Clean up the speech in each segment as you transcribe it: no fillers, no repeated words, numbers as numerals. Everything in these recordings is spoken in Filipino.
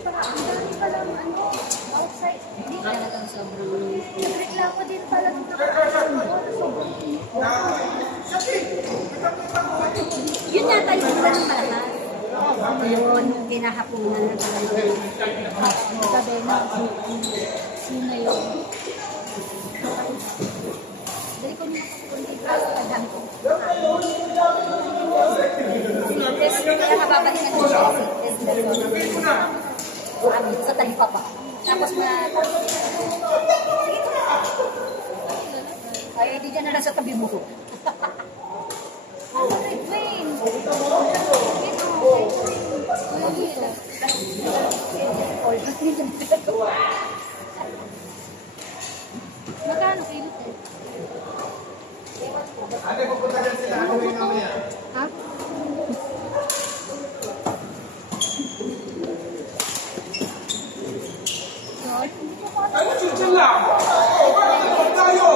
Parang ang dami palang ano, outside. Hindi talagang sobrang nagreklamo din pala nung sobrang yun yata yung iba ng malakas. Yun, yung pinahapunan na talagang gabi na. Sino yun? Dali ko nung makakunti pa sa kadang ko. Kaya nababalik na siya sa talipa pa. Tapos na ay, hindi dyan na nasa tabi mo. Magkano kayo ito? Ate, pupunta dyan sila. Ha? Ano chinchin lang? Bakit tayo?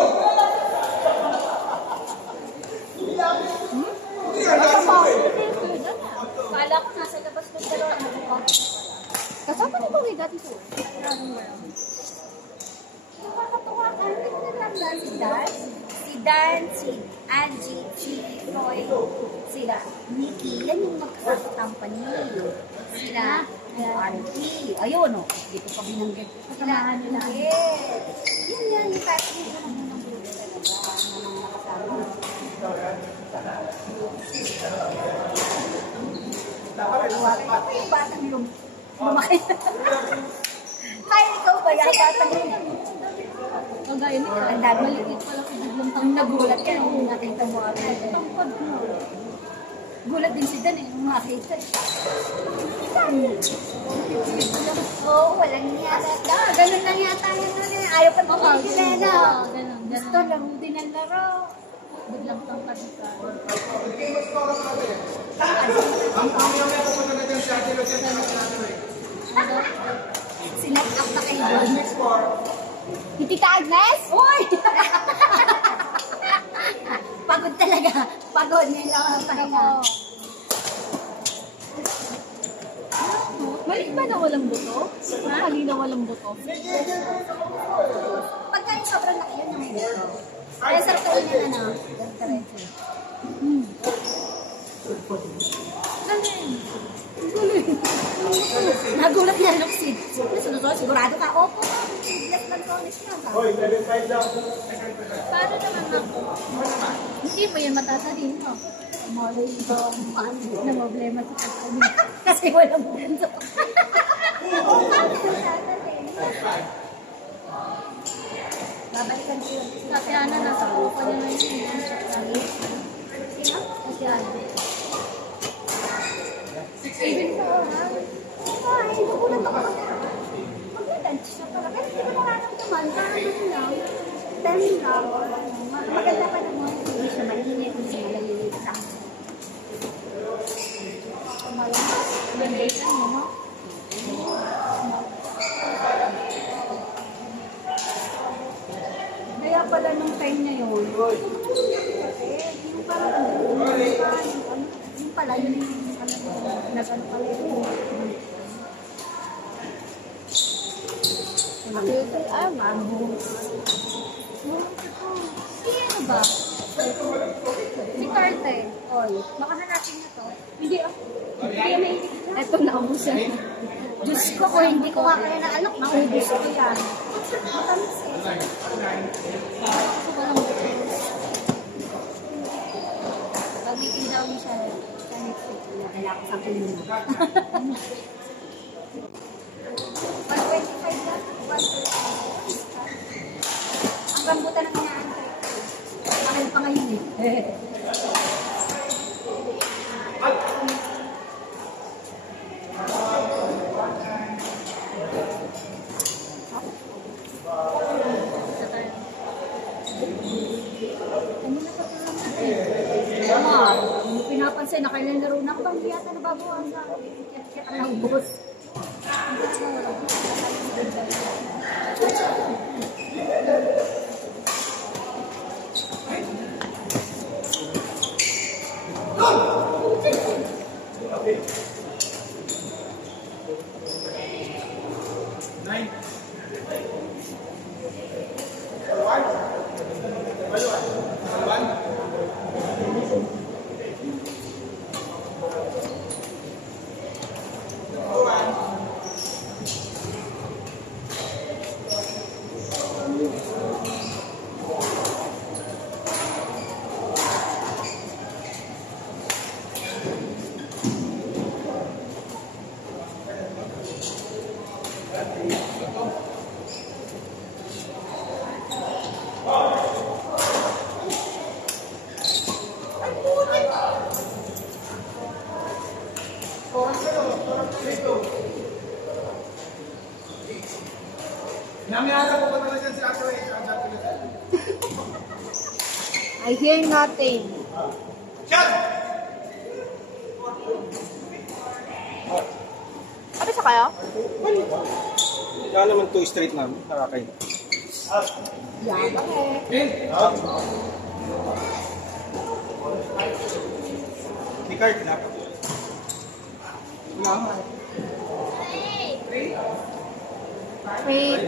Hindi ka nasa eh. Kala ko nasa labas ng dalawa na buka. Kasama ni Baway dati ito. Nakakatuwa ka. Ano lang si Dan? Si Dan, si Angie, si Roy, sila. Nikki, yan yung magkakatampan niyo. Sila, RP. Ayun, o. Dito pa binanggit. Kasamahan nila. Yes. Yan, yung pati nito ng munang grupo talaga. Manang nakasama. Ako yung batang lumaki. Kaya ikaw ba yung batang lumaki? Kagaya nito. Ang dami. Maliit pala ko biglang pang nagulat ka nung nakita mo agad. Tangkad mo. Gulat din si Dan eh, nung nakita. Oo, walang yata. Ganun lang yata yun nun eh. Ayaw pa tumigil eh na. Gusto laro din ang laro. Biglang tangkad ka. Ang pangyaw na pupunta na dyan siya. Sinat up na kayo doon. Tita Agnes? Uy! Pagod talaga. Pagod nila ang pahinga. Mali ba na walang buto? Mali na walang buto? Pagka yung sobrang laki yun yung buto. Kaya sarap kainin na na. Diretso. Galing. Nagulat niya, Luxid. Sigurado ka, opo. Siglas lang ko. Hoy, 7.5 daw. Paano naman ako? Hindi mo yan matatalin, no? Malay ito na problema sa kasabi. Kasi walang bunso. Paano tatalin? Babalikan ko yun. Kasi Ana, nasa kupa niya na yun. Sino? Kasi ano? 6-7 Oo, ha? Ay, nagulat ako. Mag-lunch na pala. Pero hindi ko nararamdaman. Parang ano lang. 10 lang. Maganda pa naman. Hindi siya malinit. Hindi siya malinit sa akin. Mandation mo, no? Kaya pala nung time na yun. Kasi yung parang yung pala yung nag-ano pala yun. Sino ba? Si Carte. Oy, makahanapin na to. Hindi ako. Kaya may Ito na ako siya. Diyos ko, kung hindi ko nga kaya naalok, maubos ko yan. Matamis eh. Pag may tindaw mo siya, Kailangan ko sa akin yun. 125 lang. 125. Ang rambutan ng inaantay. Mahal pa ngayon eh. Pinapansin na kailan laro na bang yata nababawasan sa kaya ang ubos. Namiyara po ba talaga si Ate Ray? I hear nothing. Shut! Ano sa kaya? Kaya naman 2 straight na. Nakakain. Yeah. Di card na. Wait.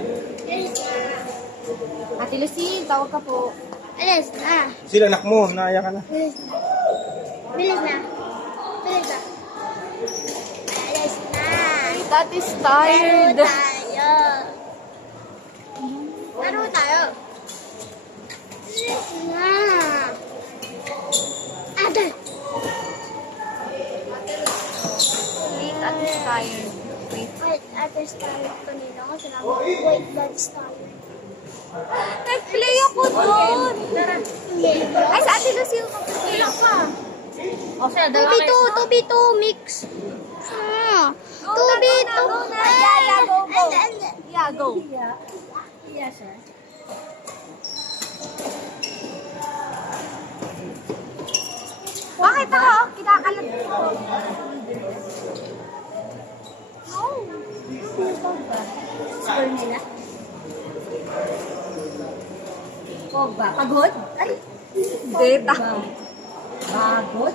Ate Lucy, tawag ka po. Bilis na. Sila anak mo, naaya ka na. Bilis na. Bilis na. Bilis na. Bilis na. That is Laro tired. tayo. Laro tayo. Bilis na. Ada. That is tired. Wait. Wait, atas tayo kanina ko sinabi. Wait, that's tired. Nag-play ako doon. Hindi. Ay, sa Ate Lucy, mag-play ka. O siya, dalawa kayo. 2v2 mix. 2v2. Go na. Yeah, go, go. Ande. Yeah, go. Yes, sir. Bakit ako? Kinakalat ko. Score nila. Pogba. Pagod? Ay. Hindi. Pagod?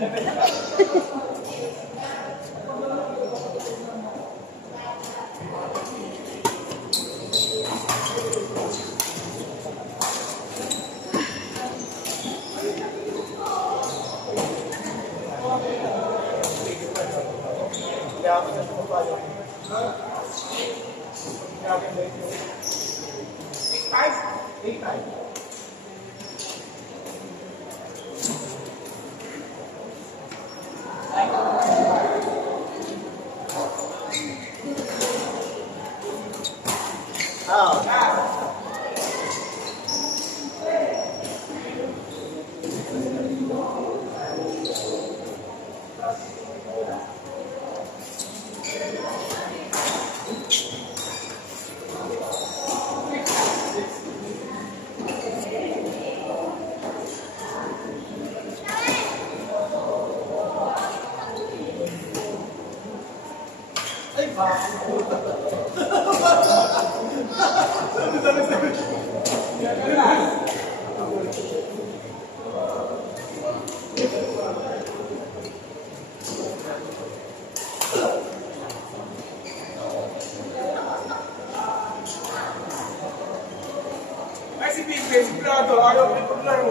Ay, si Big Ben, sigurado. Ayaw ko yung paglaro.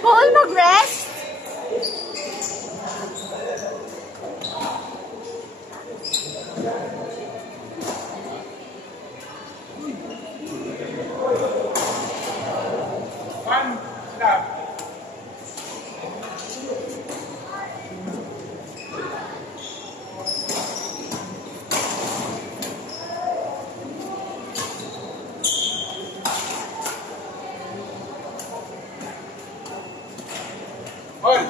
Paul, mag-rest? One, stop. Hold.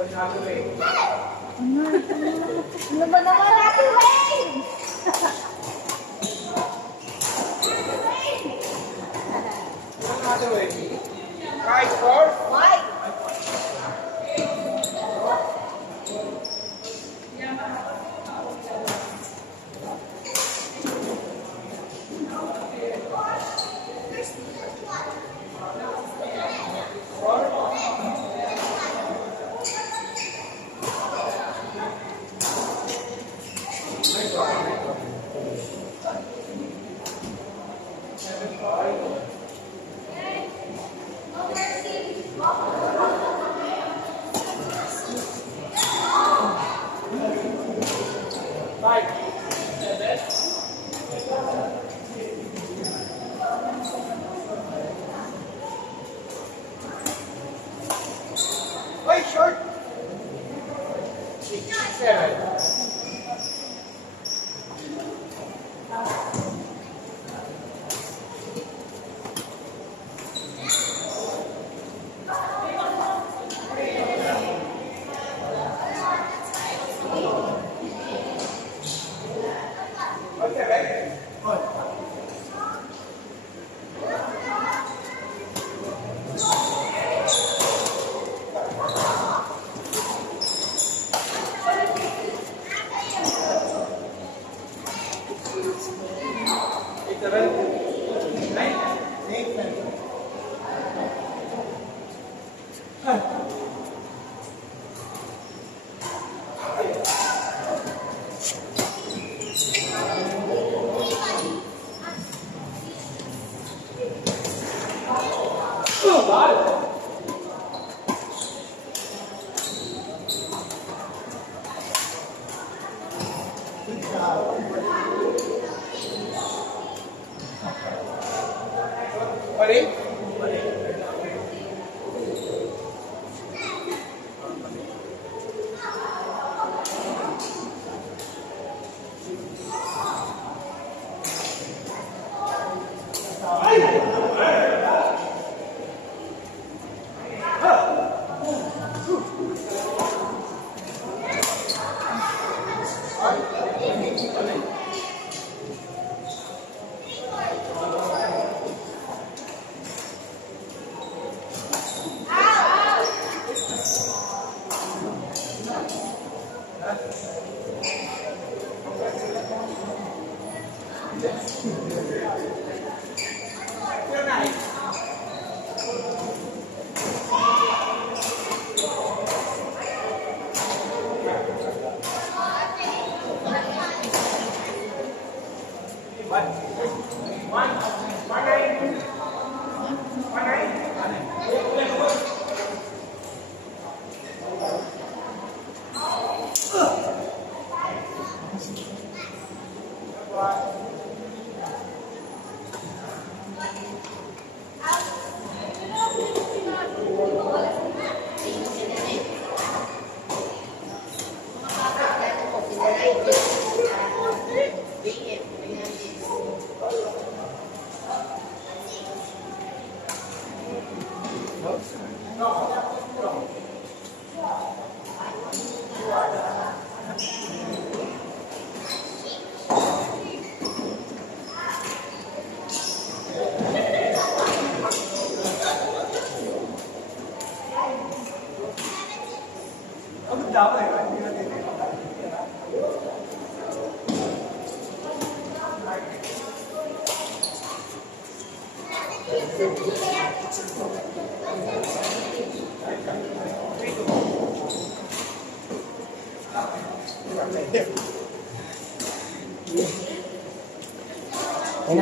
Ano ba naman natin, Wayne? Right, four. White. Wait, short. 7. Ready?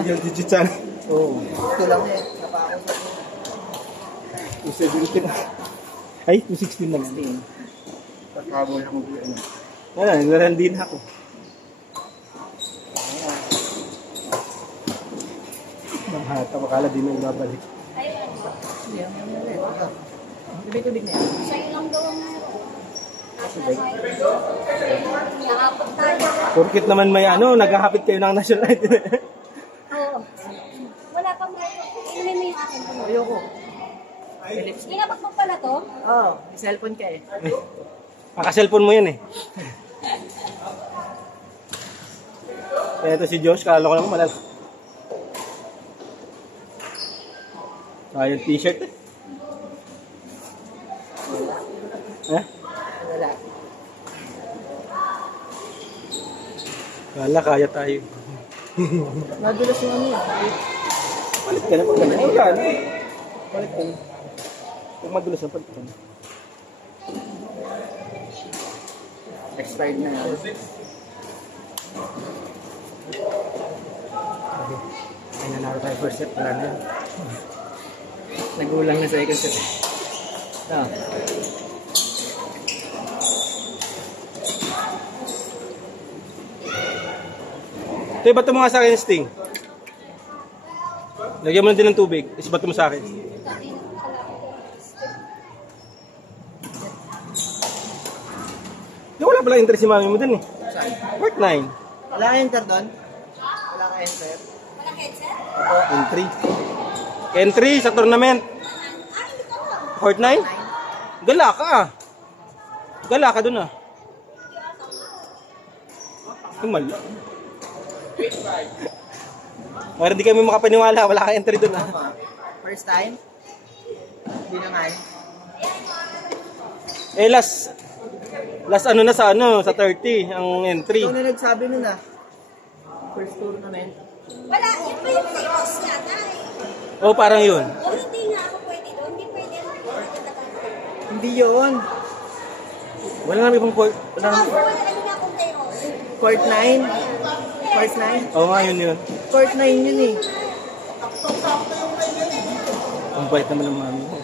Single digital. Oo. Ito lang eh. Napakausap ko. 217 na. Ay, 216 na lang. Pagkabol ako po yun. Wala, nalandin ako. Mahata, makala di na ibabalik. Tubig-tubig na yan. Siya lang daw ang Nakapot tayo. Porkit naman may ano, naghahapit kayo ng national ID. Oo. Wala pang inumin mo yung akin. Ayoko. Philips. Ginabot mo pala to? Oo, may cellphone ka eh. Maka-cellphone mo yan eh. Kaya ito si Josh, kala ko lang malala. Sayang t-shirt eh. Eh? Wala. Kala, kaya tayo. Madulas yung ano yun. Palit ka na pag ganyan. Wala na. Palit ka na. Pag madulas na, palit ka na. Expired na yan. Ay, nanalo tayo first set. Wala na yan. Nagulang na second set. Ah. Ito, bato mo nga sa akin, Sting. Lagyan mo na din ng tubig. Is bato mo sa akin. Di, wala pala interest si mami mo dun eh. Saan? Part 9. Wala ka enter doon? Wala ka enter? Entry. Entry sa tournament. Part 9? Gala ka ah. Gala ka dun ah. Mali. Pero hindi kami makapaniwala. Wala ka entry dun ah. First time? Hindi naman. Eh last ano na sa ano, sa 30 ang entry. Ikaw na nagsabi nun ah. First tournament. Wala, yun ba yung famous yata eh? Oh, parang yun. O hindi nga ako pwede doon, hindi pwede Hindi yun. Wala naman ibang court. Wala Wala naman. na akong playoff. Court 9? Court 9? Oo nga, yun. Court 9 yun eh. Ang bait naman ng mami mo.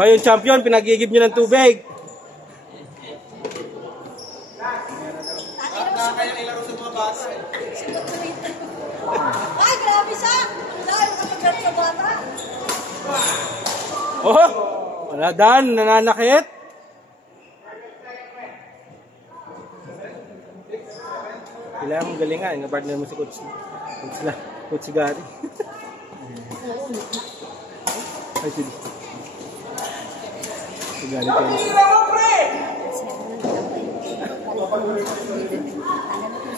Oh, yung champion, pinagigib nyo ng tubig. Ay, grabe siya! Dahil kapag sa bata. Oh, wala Dan, nananakit. Kailangan mong galingan, yung partner mo si Coach Gary. Ay, sige. Si Gary ko.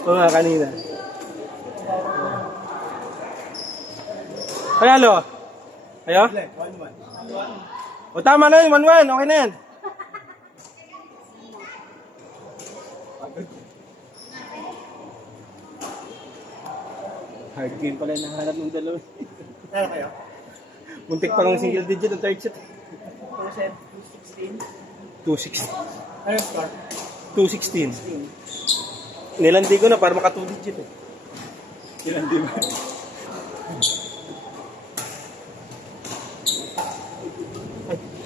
Oo nga, kanina. Panalo? Ayo? O tama na yun, 1-1. Okay na yan. Hard game pala yung nahanap ng dalawa. Ano kayo? Muntik pa ng single digit ang third set. 216. Ano yung score? 216. Nilandi ko na para maka 2 digit eh. Nilandi mo.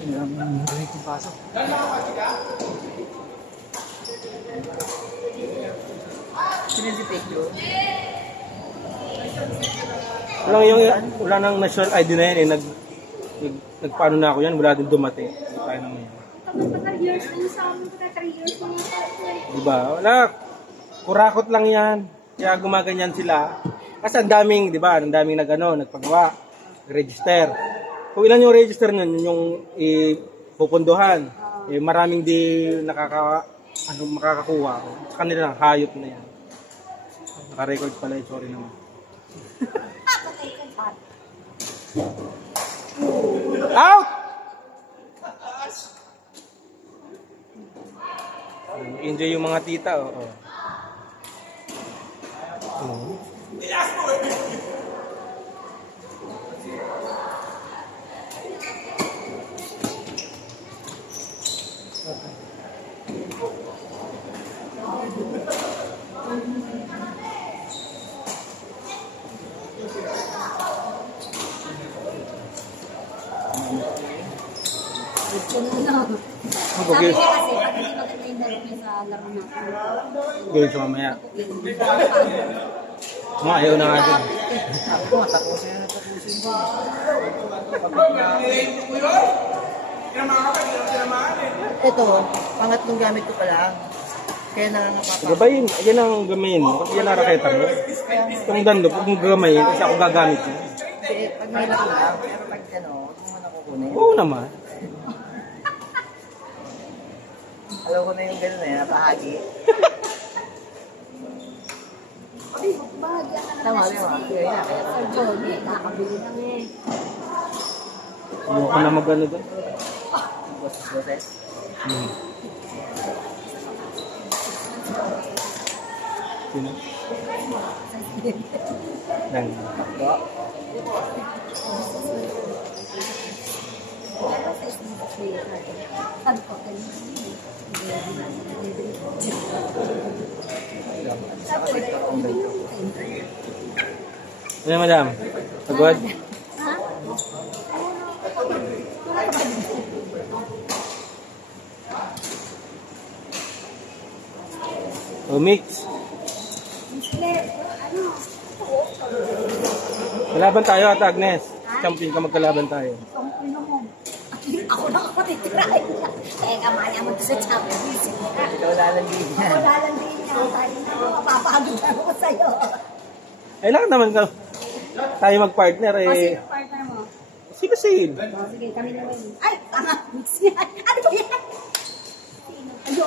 Hindi kong pasok. Sino si Picture? Wala nang national ID na yan eh. Nagpaano na ako yan, wala din dumating. Tayo naman yan. Kapag years din sa amin, 3 years na Diba? Wala. Kurakot lang yan. Kaya gumaganyan sila. Kasi ang daming, diba? Ang daming nagpagawa. Register. Kung ilan yung register nun, yun yung pupunduhan. Eh, maraming di makakakuha. Sa kanila lang, hayop na yan. Naka-record pala eh, sorry naman. Out! Enjoy yung mga tita, oo. Sabi niya kasi, pag hindi maganda yung dalawa niya sa laro natin. Gawin sa mamaya. Mga ayaw na nga din. Ako, matapusin na natapusin ko. Ito, pangatlong gamit ko pala. Kaya nakakapapa. Gabayin, yan ang gamayin mo. Kasi yan ang raketa mo. Itong dando, pag mo gamayin, kasi ako gagamit mo. Hindi, pag may laki lang, pero pag ano, huwag mo na kukunin. Oo naman. Alam ko na yung gano'n eh, napahagi. Ay, bahagyan ka na Tama, ng tama. SSD. Kaya kaya. Sir Johnny, nakabili lang eh. Ayoko na mag-ano doon. Boses-boses. Hmm. Sino? Lang. Takbo. Pero sa SSD player natin, sabi ko, ganun. Ano, madam? Pagod? Ha? O, mix. Ano? Kalaban tayo at Agnes. Champion ka, magkalaban tayo. Ang ino mo. Ako lang ako titirahin niya. Teka, maya mo sa champions. Ikaw lalandiin Ako yan. lalandiin niya. Tayo na ako. Mapapagod ako sa'yo. Eh, lang naman ka. Tayo mag-partner O, sino eh. yung partner mo? Sino Sil? O, sige, kami naman. Ay, tama. Mix niya. Ano ba yan? Ayo.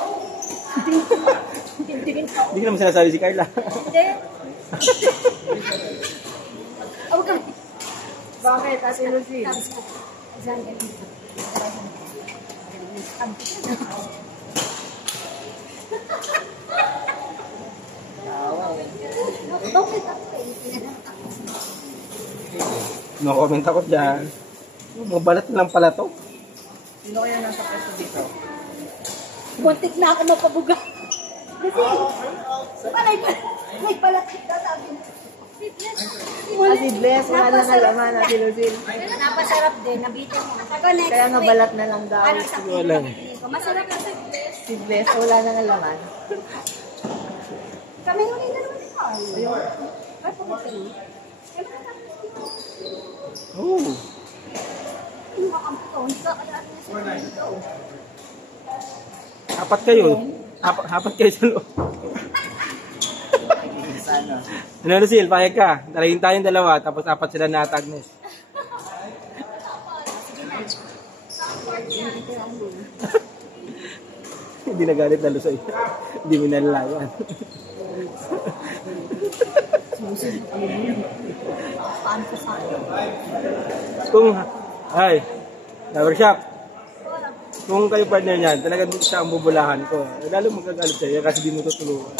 Hindi. Hindi ko naman sinasabi si Carla. Hindi. Oh, kami. Bakit, Ate Lucy? Diyan, ganito. Tawa eh. Bakit ako No comment ako dyan. Mabalat na lang pala to. Sino kaya nasa pwesto dito? Buntik na ako mapabuga. Kasi, may palakit na sabi mo. Ate Bless, wala na nalaman, Ate Lucy. Napasarap din, nabitin mo. Ako next Kaya nga week. balat na lang daw. Ano sa Wala. Masarap kasi. Si Bless, wala na nalaman. Kami huli na naman ito. Ay, pumunta mo. Ay, Oo. Yung makampon ka, kaya ito. Apat kayo. Apat kayo sa loob. Sana. Ano, Lucille, payag ka. Tarayin tayong dalawa, tapos apat sila na at Agnes. Hindi nagalit na Lucille. Hindi mo nalalayan. Paano ka sa akin? Kung, ay, workshop. Kung kayo partner niyan, talagang siya ang bubulahan ko. Lalo magagalit sa'yo kasi di mo tutulungan.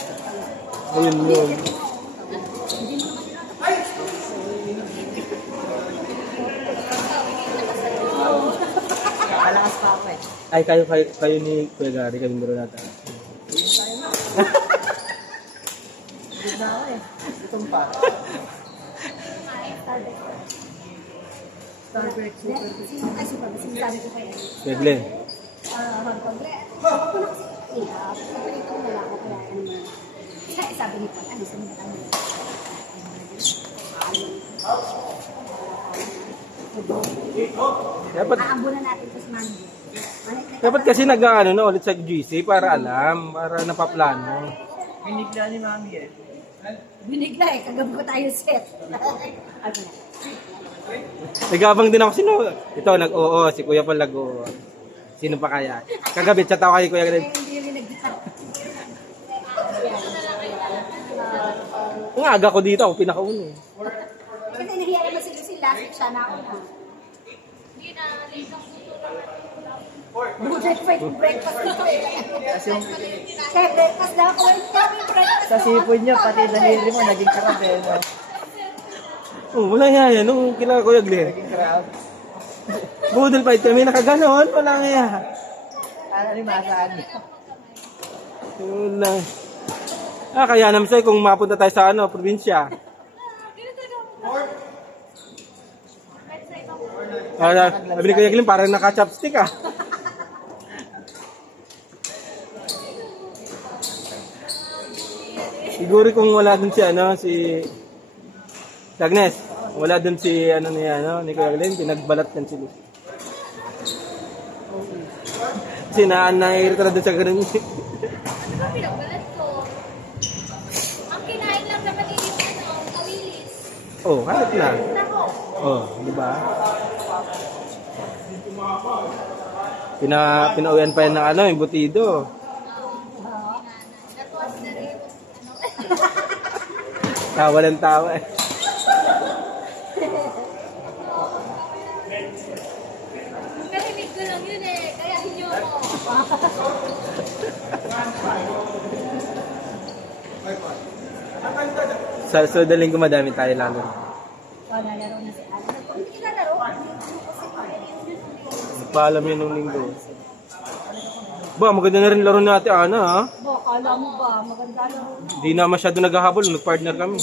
Ayun yun. Kalakas pa ako eh. Ay, kayo ni Kuya Gary, kami meron natin. Good na ako eh. Itong pa. Starbucks. Sino ay super? Sinasabi ko kayo. Kuya Glenn. Magpabre. Ako na kasi hirap. Kapalito ko na lang ako kaya ano man. Sabi niyo pa, ano sa mga ano. Aambunan natin ito sa Monday. Dapat kasi nag-ano na ulit sa GC para alam, para napaplano. Binigla ni Mami eh. Binigla eh, kagabi ko tayo set. Ano na? Nagabang din ako, sino? Ito, nag-oo, si Kuya Paul nag-oo. Sino pa kaya? Kagabi, chat ako kay Kuya Glenn. Hindi rin nagdita. Ang aga ko dito, ako pinakauna eh. Kasi nahiya naman si Lucy last week siya na ako na. Breakfast dito eh. Kaya breakfast daw ako. Kami breakfast Sa sipon niya, pati daliri mo, naging crab eh. No? Oh, wala yan. Nung kila Kuya Glenn. Naging crab. Budol fight kami, nakaganon. Wala nga yan. Ano ni Masaan? Wala. Kaya naman sa'yo kung mapunta tayo sa ano, probinsya. Sabi ni Kuya Glenn, parang naka-chopstick ah. Siguro kung wala dun si ano, si Agnes, wala dun si ano ni ano, ni Kuya Glenn, pinagbalat yan si Lucy. Kasi na-irita na dun sa ganun niya. Ano pinagbalat ko? Ang kinain lang naman yung ano, kawilis. Oh, kahit na. Nako, Oh, di ba? Pinauwian pa yan ng ano, yung butido. Tawa ng tawa eh. Narinig ko lang yun eh. Kaya hinyo ako. Sa sudaling ko madami tayo lalo. Lalaro na si Alan. Hindi lalaro. Nagpaalam yun nung linggo. Ba, maganda na rin laro natin, Ana, ha? Bo, kala mo ba? Maganda laro na. Hindi na masyado naghahabol, nag-partner kami.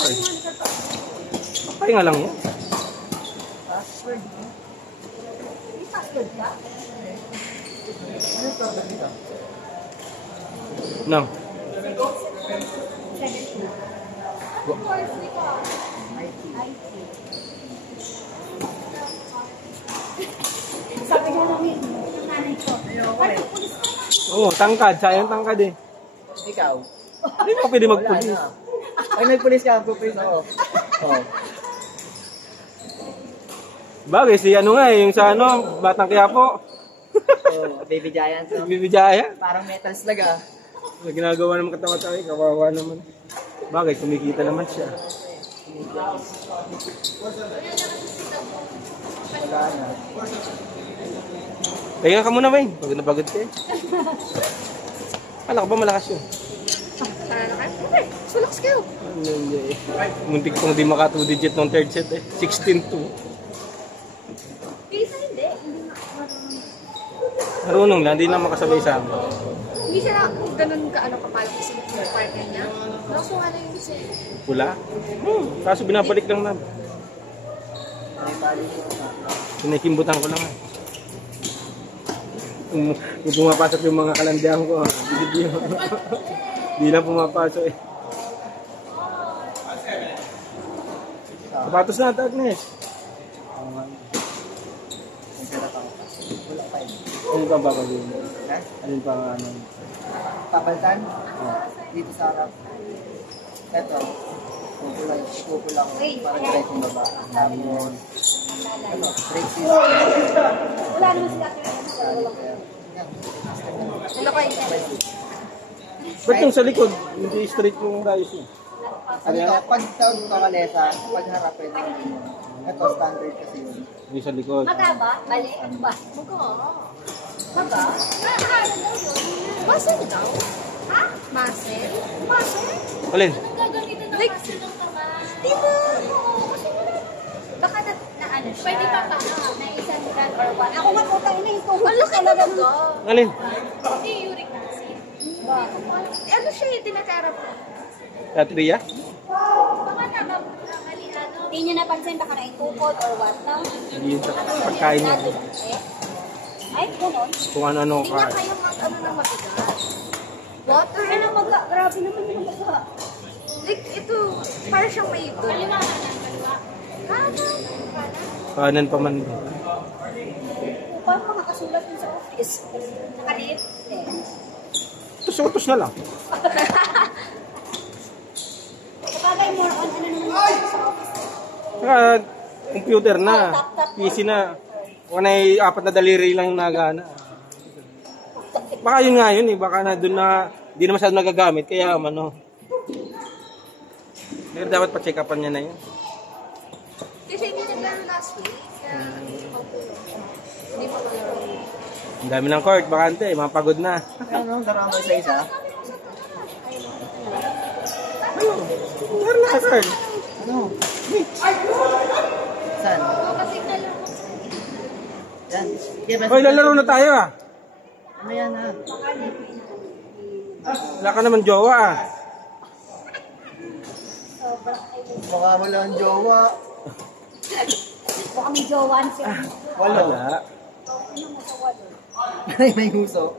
Ay. Ay nga lang yan. May password ka? Nang. Sabi nga namin, nanay ko. Oo, tangkad. Sayang tangkad eh. Ikaw. Hindi mo pwede magpulis. Pag nagpulis ka, magpulis ako. Oh. Bagay, si ano nga eh, yung sa ano, Batang Quiapo. Oh, Baby Giant. No? Bibijaya. Parang metal slug ah. Ginagawa naman katawa-tawa, kawawa naman. Bagay, kumikita naman siya. Wala na. Kaya ka muna, Wayne. Pagod na pagod ka eh. Kala ko ba malakas yun? Okay, sulaks kayo. Hindi. Muntik pong di maka 2 digit ng third set eh. 16-2. Isa hindi. Marunong lang, hindi na makasabay sa amin. Hindi siya ganun ka-ano kapag-isip yung partner niya. Naku, ano yung kasi. Pula? Kaso binabalik lang namin. Pinakimbutan ko lang. Kung pumapasok yung mga kalandian ko, hindi na pumapasok eh. Sapatos na, Agnes. Ano pa ba pag-iin? Ano pa ano? Papalitan? Dito sa harap. Ito. Kukulang ko para direct yung baba. Namin. Ano? Brake system. Wala naman sila. Wala kayo. Ba't yung sa likod? Hindi straight yung rayos eh. Ano ito? Pag tawag ka kalesa, pag harap pwede yung ito standard kasi yun. Yung sa likod. Magaba? Bali? Ano ba? Maga? Muscle daw? Ha? Muscle? Muscle? Alin? Gagamitin ng muscle ng kamay. Di ba? Oo, kasi wala. Baka na ano siya. Pwede pa pa. Na isang gram or one. Ako nga po tayo na yung tuhod. Ang laki talaga. Alin? Hindi, uric acid. Ano siya yung tinakarap ko? Katria? Baka nakakali ano. Hindi nyo napansin baka na yung tuhod or what, no? Hindi yun sa pagkain niya. Ay, ganun. Kung ano-ano Hindi nga ka. kayo mag-ano na mabigat. Water. Ay, nang maga. Grabe naman yung maga. Like, ito, parang siyang may ito. Kanan pa man. Paano ka makasulat dun sa office? Nakaliit. Utos na lang. Kapagay more on ano naman sa office. Saka, computer na. PC na. Kung ay 4 na daliri lang yung nagana. Baka yun nga yun eh. Baka na doon na, di na masyado nagagamit. Kaya ano. Pero dapat pa-check upan niya na yun. Kasi hindi naglaro last week. Kaya, hindi pa malaro. Ang dami ng court, bakante. Mga pagod na. Ano? Darama sa isa? Meron na ka, Carl. Ano? Saan? Kasi kalaro. Yan. Okay, basta- Hoy, lalaro na tayo ah. Ano yan ha? Wala ka naman jowa ah. Baka wala ang jowa. Baka may jowan siya. Wala. May huso.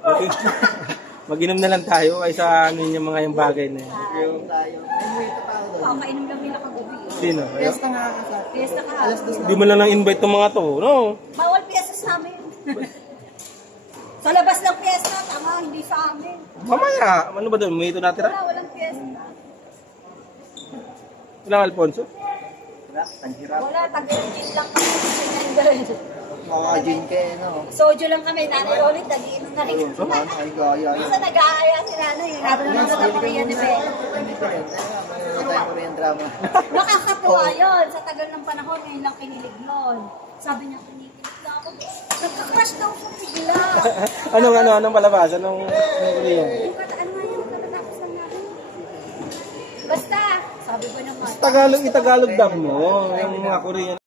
Mag-inom na lang tayo kaysa ano yung mga yung bagay na yan. Yung tayo. Ay, may tao doon. Pakainom lang nila kagabi. Sino? Fiesta nga kasi. Fiesta ka. Alas 2 Hindi mo lang invite ng mga to, no? Bawal fiesta sa amin. Sa labas ng fiesta, tama, hindi sa amin. Mamaya, ano ba doon? May ito natira? Wala, walang fiesta. Ilang Alfonso? Wala, ang hirap. Wala, tagal-gin lang kami sa sinender. Mga gin kayo, no? Soju lang kami, nanay ulit, nagiinom na rin. Ay, gaya. Kasi nag-aaya si nanay, nabi naman sa Korean event. Dito rin. Ano tayo Korean drama? Nakakatuwa yun, sa tagal ng panahon, ngayon lang kinilig nun. Sabi niya, kinikilig na ako. Nagka-crush daw ko bigla. Anong palabas? Anong yun? Yung ano nga yung katatapos lang natin. Basta, sabi ko naman. Tagalog dub mo, yung mga Korean.